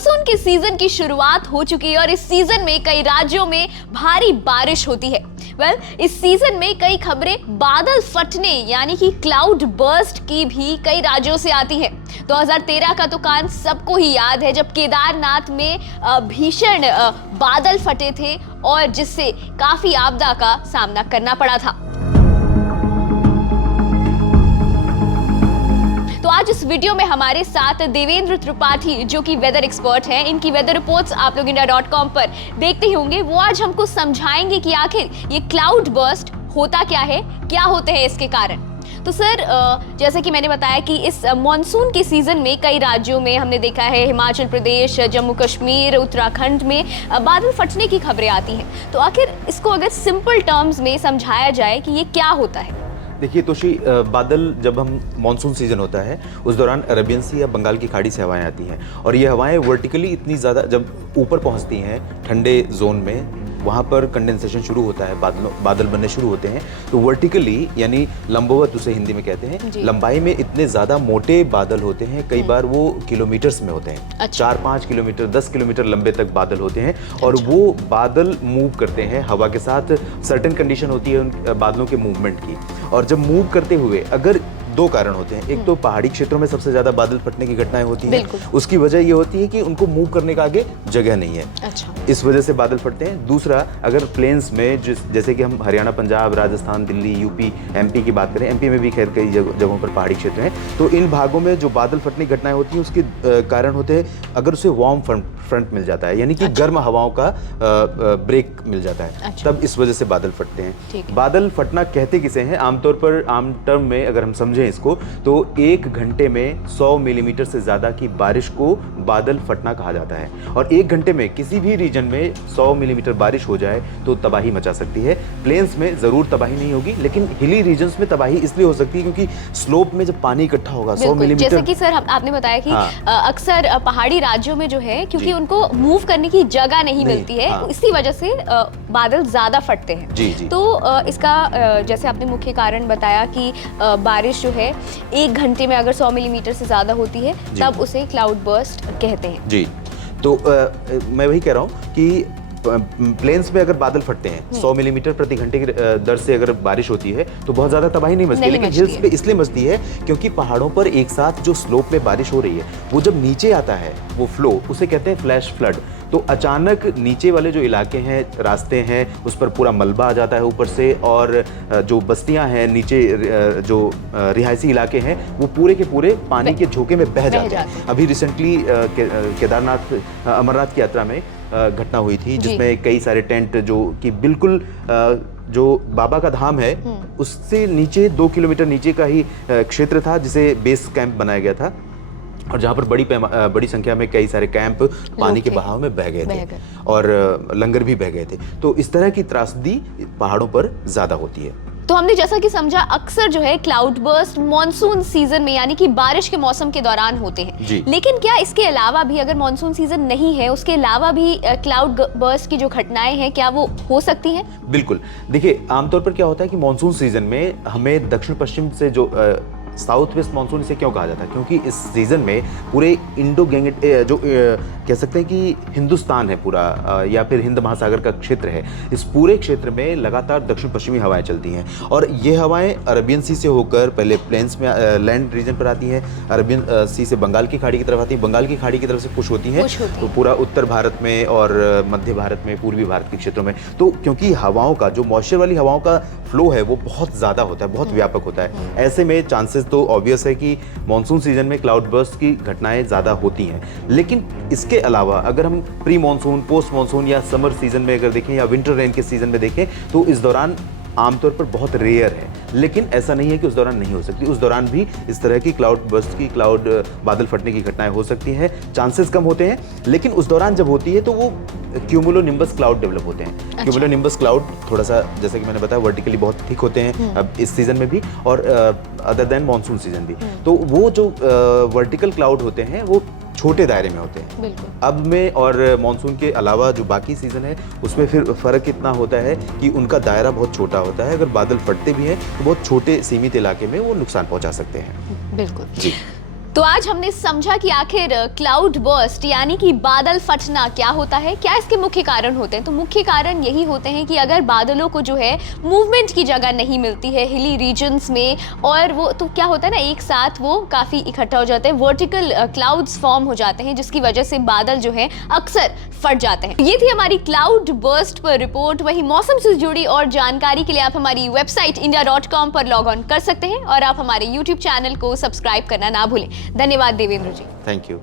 Monsoon के season की शुरुआत हो चुकी है और इस सीजन में कई राज्यों में भारी बारिश होती है। इस सीजन में कई खबरें बादल फटने यानी कि क्लाउड बर्स्ट की भी कई राज्यों से आती हैं। 2013 का तो कांड सबको ही याद है, जब केदारनाथ में भीषण बादल फटे थे और जिससे काफी आपदा का सामना करना पड़ा था। तो आज इस वीडियो में हमारे साथ देवेंद्र त्रिपाठी, जो कि वेदर एक्सपर्ट हैं, इनकी वेदर रिपोर्ट्स आप लोग इंडिया.com पर देखते ही होंगे। वो आज हमको समझाएंगे कि आखिर ये क्लाउड बर्स्ट होता क्या है, क्या होते हैं इसके कारण। तो सर, जैसे कि मैंने बताया कि इस मॉनसून के सीजन में कई राज्यों में हमने देखा है, हिमाचल प्रदेश, जम्मू कश्मीर, उत्तराखंड में बादल फटने की खबरें आती हैं। तो आखिर इसको अगर सिंपल टर्म्स में समझाया जाए कि ये क्या होता है। देखिए तोशी, बादल जब हम मॉनसून सीजन होता है उस दौरान अरेबियन सी या बंगाल की खाड़ी से हवाएं आती हैं और ये हवाएं वर्टिकली इतनी ज़्यादा जब ऊपर पहुंचती हैं ठंडे जोन में, वहाँ पर कंडेंसेशन शुरू होता है, बादल बनने शुरू होते हैं। तो वर्टिकली यानी लंबवत उसे हिंदी में कहते हैं, लंबाई में इतने ज़्यादा मोटे बादल होते हैं, कई बार वो किलोमीटर्स में होते हैं। अच्छा। 4-5 किलोमीटर 10 किलोमीटर लंबे तक बादल होते हैं और वो बादल मूव करते हैं हवा के साथ। सर्टेन कंडीशन होती है उन बादलों के मूवमेंट की, और जब मूव करते हुए अगर दो कारण होते हैं। एक तो पहाड़ी क्षेत्रों में सबसे ज्यादा बादल फटने की घटनाएं होती हैं, उसकी वजह ये होती है कि उनको मूव करने का आगे जगह नहीं है। अच्छा। इस वजह से बादल फटते हैं। दूसरा, अगर प्लेन्स में जैसे कि हम हरियाणा, पंजाब, राजस्थान, दिल्ली, यूपी, एमपी की बात करें, एमपी में भी खैर कई जगहों पर पहाड़ी क्षेत्र हैं, तो इन भागों में जो बादल फटने की घटनाएं होती हैं उसके कारण होते हैं अगर उसे वार्म फ्रंट मिल जाता है, यानी कि गर्म हवाओं का ब्रेक मिल जाता है, तब इस वजह से बादल फटते हैं। बादल फटना कहते किसे हैं? आमतौर पर आम टर्म में अगर हम समझें इसको, तो 1 घंटे में 100 मिलीमीटर से ज्यादा की बारिश को बादल फटना कहा जाता है। और 1 घंटे में किसी भी रीजन में 100 मिलीमीटर बारिश हो जाए तो तबाही मचा सकती है। प्लेन्स में जरूर तबाही नहीं होगी, लेकिन हिली रीजन्स में तबाही इसलिए हो सकती है क्योंकि स्लोप में जब पानी इकट्ठा होगा 100 मिलीमीटर, जैसे कि सर आपने बताया कि अक्सर पहाड़ी राज्यों में जो है, क्योंकि उनको मूव करने की जगह नहीं मिलती है, इसी वजह से बादल ज्यादा फटते हैं। जी। तो इसका जैसे आपने मुख्य कारण बताया कि बारिश जो है 1 घंटे में अगर 100 मिलीमीटर से ज्यादा होती है तब उसे क्लाउड बर्स्ट कहते हैं। जी। तो मैं वही कह रहा हूँ कि प्लेन्स में अगर बादल फटते हैं 100 मिलीमीटर प्रति घंटे की दर से अगर बारिश होती है तो बहुत ज्यादा तबाही नहीं मचती, लेकिन हिल्स पे इसलिए मचती है क्योंकि पहाड़ों पर एक साथ जो स्लोप में बारिश हो रही है वो जब नीचे आता है, वो फ्लो, उसे कहते हैं फ्लैश फ्लड। तो अचानक नीचे वाले जो इलाके हैं, रास्ते हैं, उस पर पूरा मलबा आ जाता है ऊपर से, और जो बस्तियां हैं नीचे, जो रिहायशी इलाके हैं, वो पूरे के पूरे पानी के झोंके में बह जाते हैं। अभी रिसेंटली केदारनाथ, अमरनाथ की यात्रा में घटना हुई थी जिसमें कई सारे टेंट, जो कि बिल्कुल जो बाबा का धाम है उससे नीचे 2 किलोमीटर नीचे का ही क्षेत्र था जिसे बेस कैंप बनाया गया था, और जहाँ पर बड़ी संख्या में कई सारे कैंप पानी के बहाव में बह गए थे और लंगर भी बह गए थे। तो इस तरह की त्रासदी पहाड़ों पर ज्यादा होती है। तो हमने जैसा कि समझा, अक्सर जो है क्लाउड बर्स्ट मॉनसून सीजन में यानी कि बारिश के मौसम के दौरान होते हैं, लेकिन क्या इसके अलावा भी, अगर मॉनसून सीजन नहीं है उसके अलावा भी क्लाउड बर्स्ट की जो घटनाएं हैं, क्या वो हो सकती हैं? बिल्कुल। देखिए, आमतौर पर क्या होता है कि मॉनसून सीजन में हमें दक्षिण पश्चिम से जो साउथ वेस्ट मानसून इसे क्यों कहा जाता है, क्योंकि इस सीजन में पूरे इंडो गैंग जो कह सकते हैं कि हिंदुस्तान है पूरा, या फिर हिंद महासागर का क्षेत्र है, इस पूरे क्षेत्र में लगातार दक्षिण पश्चिमी हवाएं चलती हैं और ये हवाएं अरबियन सी से होकर पहले प्लेन्स में लैंड रीजन पर आती हैं, अरबियन सी से बंगाल की खाड़ी की तरफ आती है, बंगाल की खाड़ी की तरफ से पुश होती हैं तो पूरा उत्तर भारत में और मध्य भारत में, पूर्वी भारत के क्षेत्रों में। तो क्योंकि हवाओं का जो मॉइस्चर वाली हवाओं का फ्लो है वो बहुत ज़्यादा होता है, बहुत व्यापक होता है, ऐसे में चांसेस तो ऑब्वियस है कि मॉनसून सीजन में क्लाउड बर्स्ट की घटनाएं ज़्यादा होती हैं। लेकिन इसके अलावा अगर हम प्री मॉनसून, पोस्ट मॉनसून या समर सीजन में अगर देखें या विंटर रेन के सीजन में देखें तो इस दौरान आमतौर पर बहुत रेयर है, लेकिन ऐसा नहीं है कि उस दौरान नहीं हो सकती। उस दौरान भी इस तरह की क्लाउड बर्स्ट की, क्लाउड बादल फटने की घटनाएं हो सकती हैं, चांसेस कम होते हैं, लेकिन उस दौरान जब होती है तो वो क्यूमुलोनिम्बस क्लाउड डेवलप होते हैं। अच्छा। क्यूमुलोनिम्बस क्लाउड थोड़ा सा, जैसे कि मैंने बताया, वर्टिकली बहुत थिक होते हैं अब इस सीजन में भी और अदर देन मॉनसून सीजन भी। तो वो जो वर्टिकल क्लाउड होते हैं वो छोटे दायरे में होते हैं। अब में और मॉनसून के अलावा जो बाकी सीजन है उसमें फिर फर्क इतना होता है कि उनका दायरा बहुत छोटा होता है। अगर बादल फटते भी हैं तो बहुत छोटे सीमित इलाके में वो नुकसान पहुंचा सकते हैं। बिल्कुल जी। तो आज हमने समझा कि आखिर क्लाउड बर्स्ट यानी कि बादल फटना क्या होता है, क्या इसके मुख्य कारण होते हैं। तो मुख्य कारण यही होते हैं कि अगर बादलों को जो है मूवमेंट की जगह नहीं मिलती है हिली रीजन्स में, और वो तो क्या होता है ना, एक साथ वो काफ़ी इकट्ठा हो जाते हैं, वर्टिकल क्लाउड्स फॉर्म हो जाते हैं, जिसकी वजह से बादल जो है अक्सर फट जाते हैं। ये थी हमारी क्लाउड बर्स्ट पर रिपोर्ट। वही मौसम से जुड़ी और जानकारी के लिए आप हमारी वेबसाइट india.com पर लॉग ऑन कर सकते हैं और आप हमारे यूट्यूब चैनल को सब्सक्राइब करना ना भूलें। धन्यवाद देवेंद्र जी। Thank you.